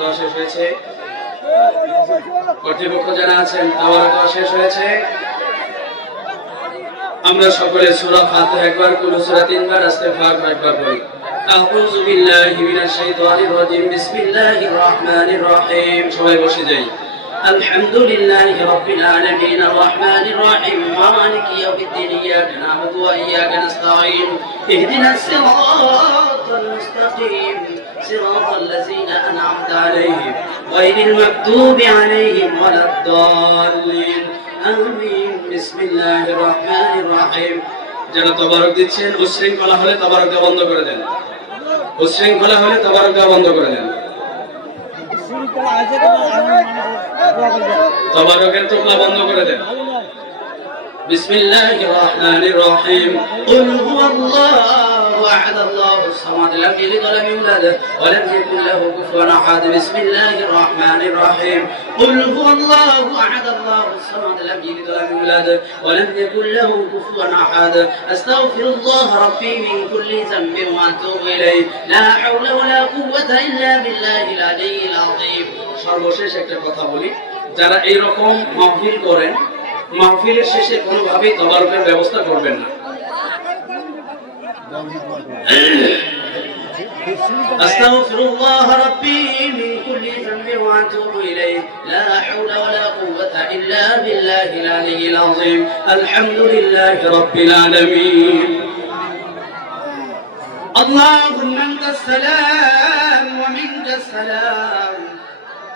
দেওয়া শেষ হয়েছে কর্তৃপক্ষ যারা আছেন তাওয়ার দেওয়া শেষ হয়েছে আমরা সকলে সূরা ফাতিহা একবার কুল সূরা তিনবার ইস্তেগফার একবার পড়ি আউযু বিল্লাহি মিনাশ শাইতানির রাজিম বিসমিল্লাহির রহমানির রহিম সবাই বসে যাই الحمد لله رب العالمين الرحمن الرحيم مالك يوم الدين إياك نعبد وإياك نستعين اهدنا الصراط المستقيم صراط الذين أنعمت عليهم غير المكتوب عليهم ولا الضالين آمين بسم الله الرحمن الرحيم যারা তবারক দিচ্ছেন উশৃঙ্খলা হলে তবারক দেওয়া বন্ধ করে দেন উশৃঙ্খলা হলে তবারক দেওয়া বন্ধ করে দেন তবারকের তোকলা বন্ধ করে দেন بسم الله الرحمن الرحيم قل هو الله احد الله الصمد لم يلد ولم يولد ولم يكن له كفوا احد بسم الله الرحمن الرحيم قل هو الله احد الله الصمد لم يلد ولم يولد ولم يكن له كفوا احد استغفر الله ربي من كل ذنب واتوب اليه لا حول ولا قوه الا بالله العلي العظيم সর্বশেষ একটা কথা বলি যারা এই রকম মাহফিল করেন মাহফিলের শেষে কোনোভাবেই তবারকের ব্যবস্থা করবেন না أستغفر الله ربي من كل ذنب وأتوب إليه. لا حول ولا قوة إلا بالله العلي العظيم. الحمد لله رب العالمين. اللهم أنت السلام ومنك السلام.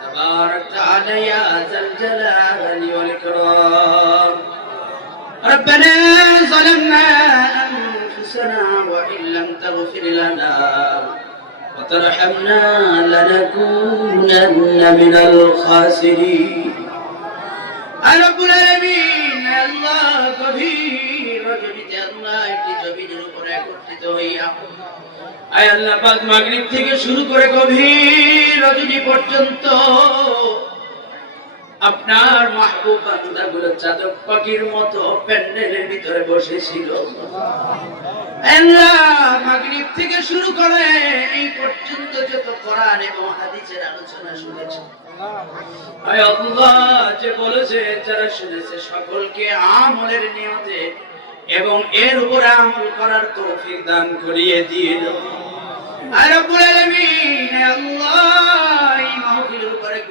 تبارك على يا ذا الجلال والإكرام. ربنا ظلمنا أنفسنا تغفر لنا وترحمنا لنكونن من الخاسرين رب العالمين আল্লাহ গভীর রজনীতে আল্লাহ একটি জমিনের উপরে একত্রিত হইয়া আয় আল্লাহ পাক মাগরিব থেকে শুরু করে গভীর রজনী পর্যন্ত আপনার মাহবুব পাখির মতো প্যান্ডেলের ভিতরে বসেছিল থেকে শুরু করে এই পর্যন্ত যত কোরআন এবং হাদিসের আলোচনা শুনেছে। যে বলেছে, যারা শুনেছে, সকলকে আমলের নিয়তে এবং এর উপরে আমল করার তৌফিক দান করিয়ে দিয়ে আল্লাহ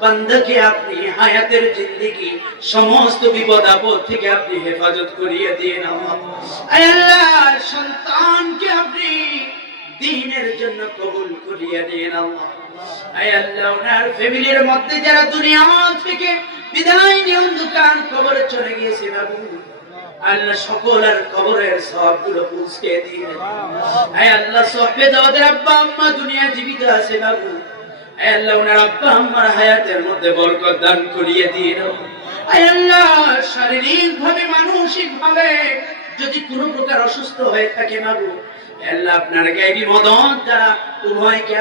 বান্দাকে আপনি হায়াতের জিন্দেগি, সমস্ত বিপদ আপদ থেকে আপনি হেফাজত করিয়ে দিয়ে আল্লাহ, সন্তানকে আপনি দিনের জন্য কবুল দিয়ে আল্লাহ, ওনার ফ্যামিলির মধ্যে যারা দুনিয়া থেকে বিদায় নিয়ে অন্ধকার কবরে চলে গিয়েছে বাবু আল্লাহ কবরের দিয়ে আল্লাহ আব্বা আম্মা দুনিয়া জীবিত আছে বাবু।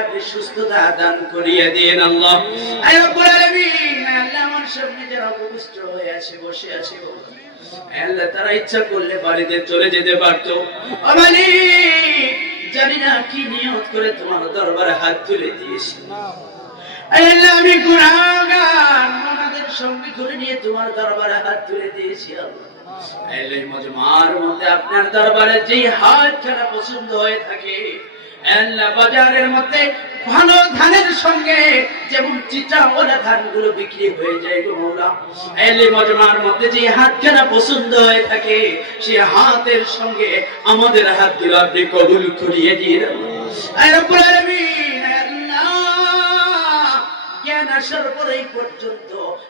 আপনি সুস্থতা দান করিয়ে আল্লাহ আল্লাহ আমার হয়ে আছে, বসে আল্লাহ তারা ইচ্ছা করলে বাড়িতে চলে যেতে পারতো। জানি না কি নিয়ত করে তোমার দরবারে হাত তুলে দিয়েছি। আল্লাহ আমি গুনাহগার। আমাদের সঙ্গে করে নিয়ে তোমার দরবারে হাত তুলে দিয়েছি আল্লাহ। আল্লাহ মজমার মধ্যে আপনার দরবারে যেই হাত ছাড়া পছন্দ হয়ে থাকে বাজারের মধ্যে ভালো ধানের সঙ্গে যেমন চিটা ওলা ধানগুলো বিক্রি হয়ে যায় গো মৌলা। এলে মজমার মধ্যে যে হাতখানা পছন্দ হয়ে থাকে, সে হাতের সঙ্গে আমাদের হাত দিল আপনি কবুল করিয়ে দিয়ে আল্লাহ, জ্ঞান আসার পরেই পর্যন্ত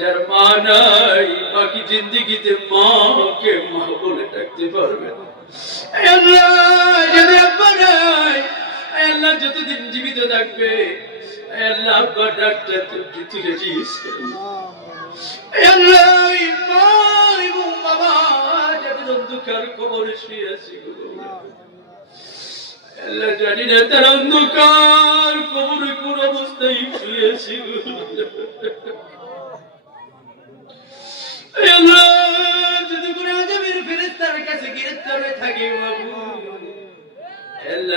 যার মা নাই বাকি জিন্দিগিতে মাকে মা বলে ডাকতে পারবে আল্লাহ যতদিন জীবিত থাকবে আল্লাহ, আব্বা ডাক্তার তুলতে তুলে শুয়ে তার অন্ধকার কবরে কোন অবস্থায় আল্লাহ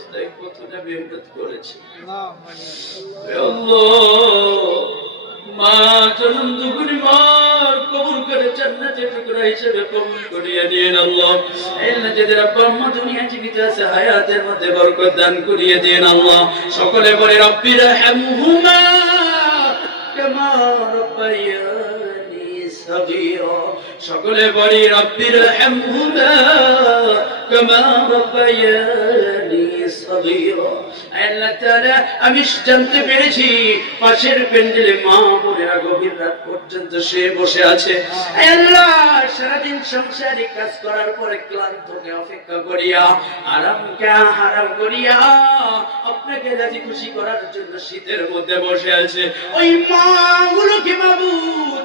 অবস্থায় কতটা মেহনত করেছে? আল্লাহ মা জনম দুগুনি মার কবুল করে জান্নাতের টুকরা হিসেবে কবুল করিয়ে দিন আল্লাহ। আল্লাহ যাদের আব্বা আম্মা দুনিয়া জীবিত আছে হায়াতের মধ্যে বরকত দান করিয়ে দিন আল্লাহ। সকলে বলে রব্বির হামহুমা কামা রব্বায়ানি সগীরা। সকলে বলি রব্বির হামহুমা কামা রব্বায়ানি সগীরা আল্লাহ তাআলা আমি জানতে পেরেছি, পাশের প্যান্ডেলে মা বোনেরা গভীর রাত পর্যন্ত সে বসে আছে। সারাদিন সংসারে কাজ করার পরে ক্লান্ত অপেক্ষা করিয়া, আরামকে হারাম করিয়া, আপনাকে রাজি খুশি করার জন্য শীতের মধ্যে বসে আছে। ওই মা গুলোকে মাবুদ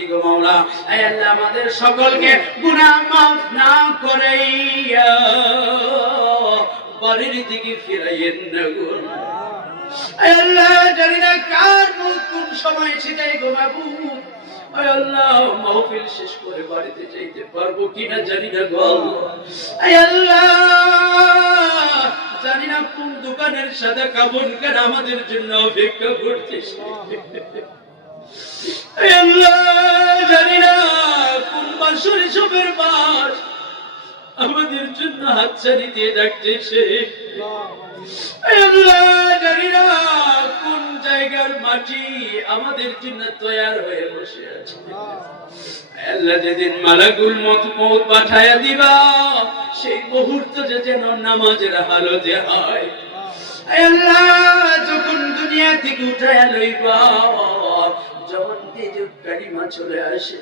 গো মাওলা। আয় আল্লাহ, আমাদের সকলকে গুনাহ মাফ না করাইয়া বাড়ির দিকে ফিরাইয়েন না গো। আয় আল্লাহ, জানি না কার কোন সময় ছিটাই গো আয় আল্লাহ, মাহফিল করে আল্লাহ কোন দোকানের সাদা কাপড় কেন আমাদের জন্য অপেক্ষা আল্লাহ জানি না আমাদের জন্য হাতছানি দিয়ে জানি না কোন জায়গার মাটি আমাদের জন্য তৈয়ার হয়ে বসে আছে। যেদিন মালাকুল নামাজের হালতে হয়। আল্লাহ যখন দুনিয়া থেকে উঠায়া লইবা যখন কালিমা চলে আসে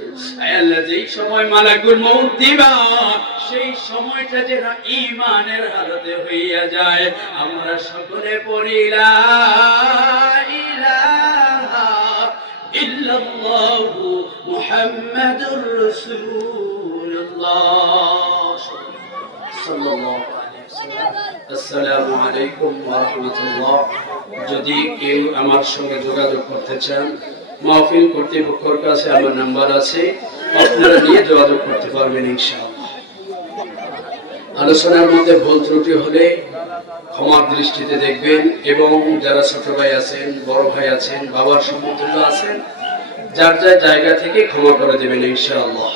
যেই সময় মালাকুল মউত সেই সময়টা যেন ঈমানের হালতে হইয়া যায়। আমরা সকলে পড়ি, লা ইলাহা ইল্লাল্লাহু মুহাম্মাদুর রাসূলুল্লাহ। সাল্লাল্লাহু আলাইহি ওয়াসাল্লাম। আসসালামু আলাইকুম ওয়া রাহমাতুল্লাহ। যদি কেউ আমার সঙ্গে যোগাযোগ করতে চান মাহফিল কর্তৃপক্ষের কাছে আমার নাম্বার আছে। আপনারা নিয়ে যোগাযোগ করতে পারবেন ইনশাআল্লাহ। আলোচনার মধ্যে ভুল ত্রুটি হলে ক্ষমার দৃষ্টিতে দেখবেন এবং যারা ছোট ভাই আছেন, বড় ভাই আছেন, বাবার সমুদ্র আছেন, যার যার জায়গা থেকে ক্ষমা করে দেবেন ইনশাআল্লাহ।